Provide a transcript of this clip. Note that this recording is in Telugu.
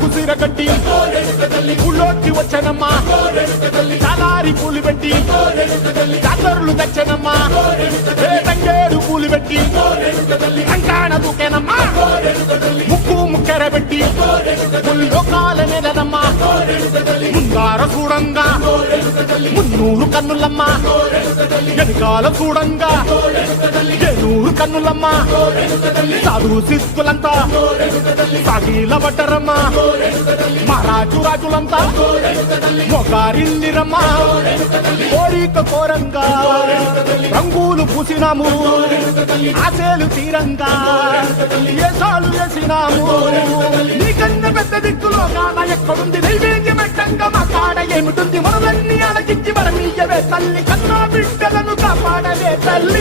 కుసిరగట్టి ఊళ్ళోకి వచ్చానమ్మా చాలారి పూలు పెట్టి జాతరులు తెచ్చానమ్మా తంగేడు పూలు పెట్టి కంకాణ దూకేనమ్మా ముక్కు ముక్కెర పెట్టి ముల్లోకాల నెలనమ్మా ముందార చూడంగా మున్నూరు కన్నులమ్మా వెనకాల చూడంగా ఏనూరు కన్నులమ్మా సాధు శిస్తులంతా సాగిల పడ్డరమ్మా మహారాజు రాజులంతా మొగారిల్లిరమ్మా కోరిక కోరంగా రంగులు పూసినాము ఆశలు తీరంగా ఏసాలు వేసినాము నీకన్నా పెద్ద దిక్కులో కాన ఎక్కడుంది నైవేద్యమెట్టంగా మా కాడ ఏమిటుంది మనలన్నీ అలకించి మనమీయవే తల్లి కన్నా బిడ్డలను కాపాడవే తల్లి